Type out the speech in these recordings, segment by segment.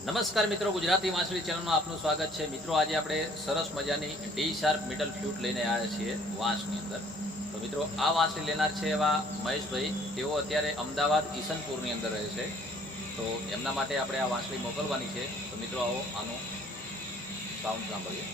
નમસ્કાર મિત્રો, ગુજરાતી વાંસળી ચેનલમાં આપનું સ્વાગત છે। મિત્રો આજે આપણે સરસ મજાની ડી શાર્પ મિડલ ફ્લૂટ લઈને આવ્યા છીએ વાંસની અંદર। તો મિત્રો આ વાંસળી લેનાર છે એવા મહેશભાઈ, તેઓ અત્યારે અમદાવાદ ઈસનપુરની અંદર રહે છે। તો એમના માટે આપણે આ વાંસળી મોકલવાની છે। તો મિત્રો આવો આનું સાઉન્ડ સાંભળીએ।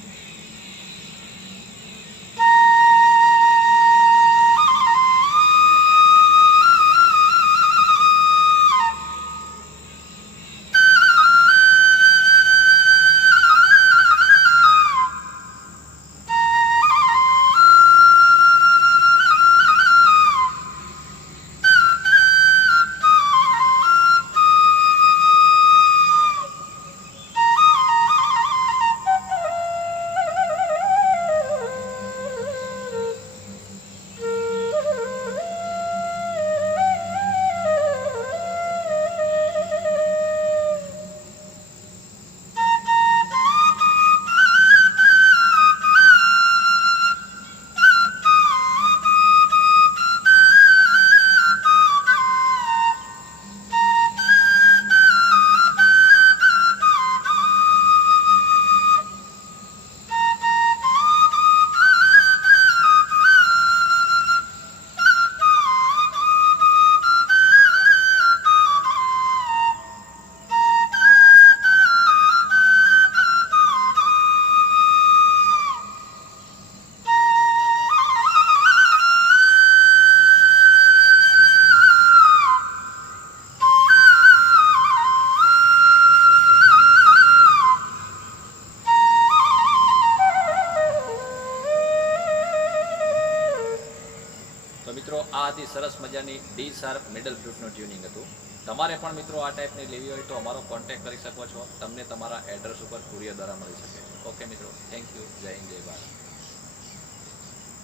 તો મિત્રો આ હતી સરસ મજાની ડી શાર્પ મિડલ ફ્લૂટનું ટ્યુનિંગ હતું। તમારે પણ મિત્રો આ ટાઈપની લેવી હોય તો અમારો કોન્ટેક્ટ કરી શકો છો। તમને તમારા એડ્રેસ ઉપર કુરિયર દ્વારા મળી શકે છે। ઓકે મિત્રો, થેન્ક યુ, જય હિન્દ, જય ભારત।